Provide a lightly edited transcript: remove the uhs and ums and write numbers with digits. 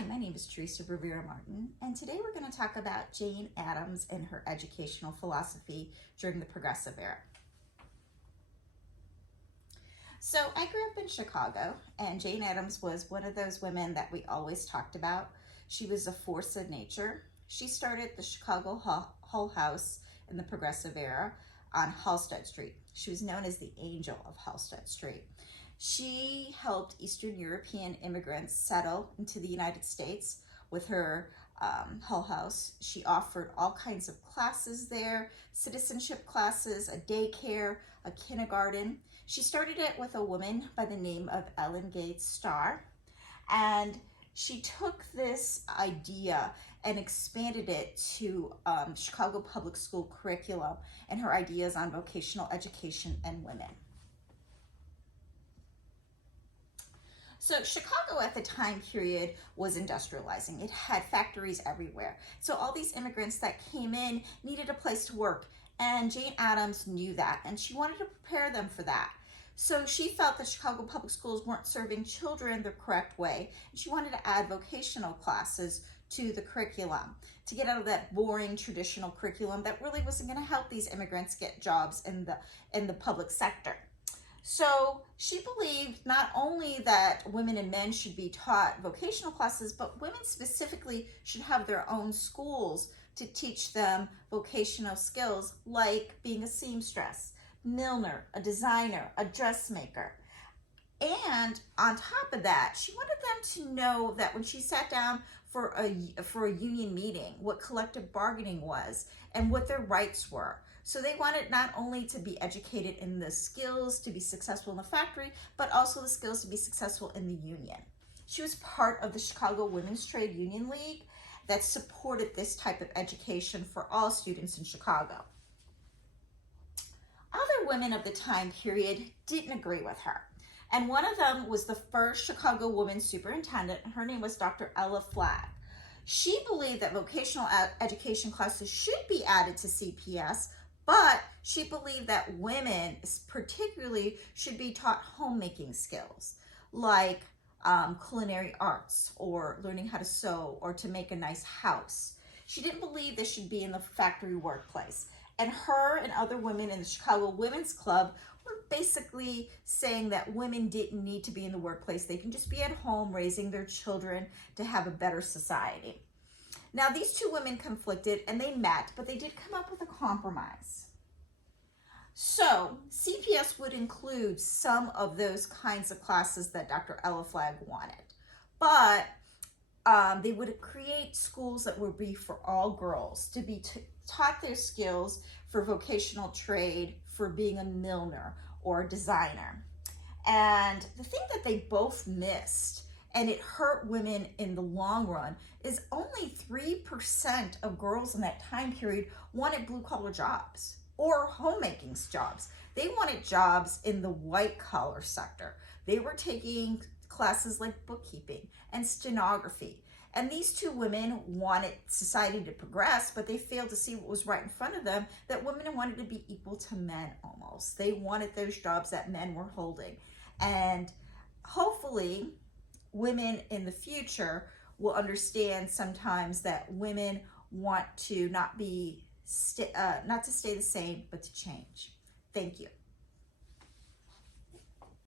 Hi, my name is Teresa Rivera Martin, and today we're going to talk about Jane Addams and her educational philosophy during the Progressive Era. So I grew up in Chicago, and Jane Addams was one of those women that we always talked about. She was a force of nature. She started the Chicago Hull House in the Progressive Era on Halsted Street. She was known as the Angel of Halsted Street. She helped Eastern European immigrants settle into the United States with her Hull House. She offered all kinds of classes there, citizenship classes, a daycare, a kindergarten. She started it with a woman by the name of Ellen Gates Starr, and she took this idea and expanded it to Chicago public school curriculum and her ideas on vocational education and women. So Chicago at the time period was industrializing. It had factories everywhere. So all these immigrants that came in needed a place to work, and Jane Addams knew that, and she wanted to prepare them for that. So she felt that Chicago public schools weren't serving children the correct way, and she wanted to add vocational classes to the curriculum to get out of that boring traditional curriculum that really wasn't going to help these immigrants get jobs in the public sector. So she believed not only that women and men should be taught vocational classes, but women specifically should have their own schools to teach them vocational skills like being a seamstress, milliner, a designer, a dressmaker. And on top of that, she wanted them to know that when she sat down for a union meeting, what collective bargaining was and what their rights were. So they wanted not only to be educated in the skills to be successful in the factory, but also the skills to be successful in the union. She was part of the Chicago Women's Trade Union League that supported this type of education for all students in Chicago. Other women of the time period didn't agree with her. And one of them was the first Chicago woman superintendent. Her name was Dr. Ella Flagg. She believed that vocational education classes should be added to CPS, but she believed that women particularly should be taught homemaking skills like culinary arts or learning how to sew or to make a nice house. She didn't believe they should be in the factory workplace. And her and other women in the Chicago Women's Club were basically saying that women didn't need to be in the workplace. They can just be at home raising their children to have a better society. Now, these two women conflicted and they met, but they did come up with a compromise. So CPS would include some of those kinds of classes that Dr. Ella Flagg wanted, but they would create schools that would be for all girls to be taught their skills for vocational trade, for being a milliner or a designer. And the thing that they both missed, and it hurt women in the long run, is only 3% of girls in that time period wanted blue-collar jobs or homemaking jobs. They wanted jobs in the white-collar sector. They were taking classes like bookkeeping and stenography. And these two women wanted society to progress, but they failed to see what was right in front of them, that women wanted to be equal to men almost. They wanted those jobs that men were holding. And hopefully, women in the future will understand sometimes that women want to not to stay the same, but to change. Thank you.